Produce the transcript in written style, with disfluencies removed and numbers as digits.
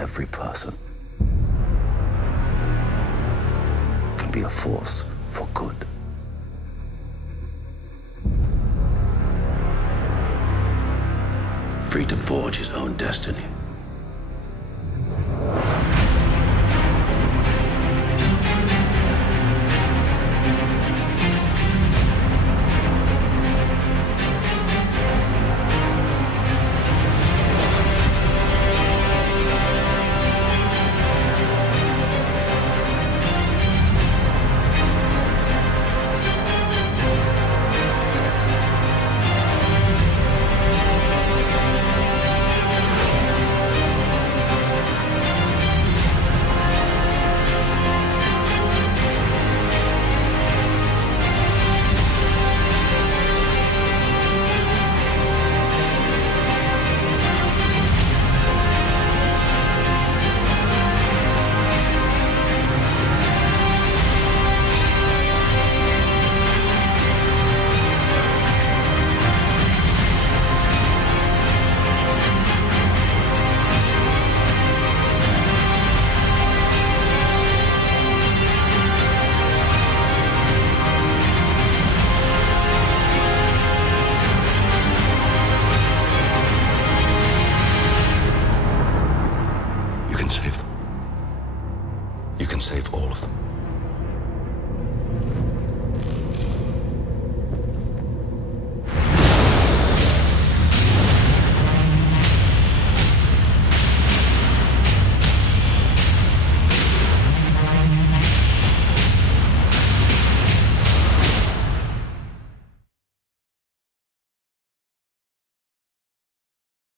every person can be a force for good. Free to forge his own destiny. You can save them. You can save all of them.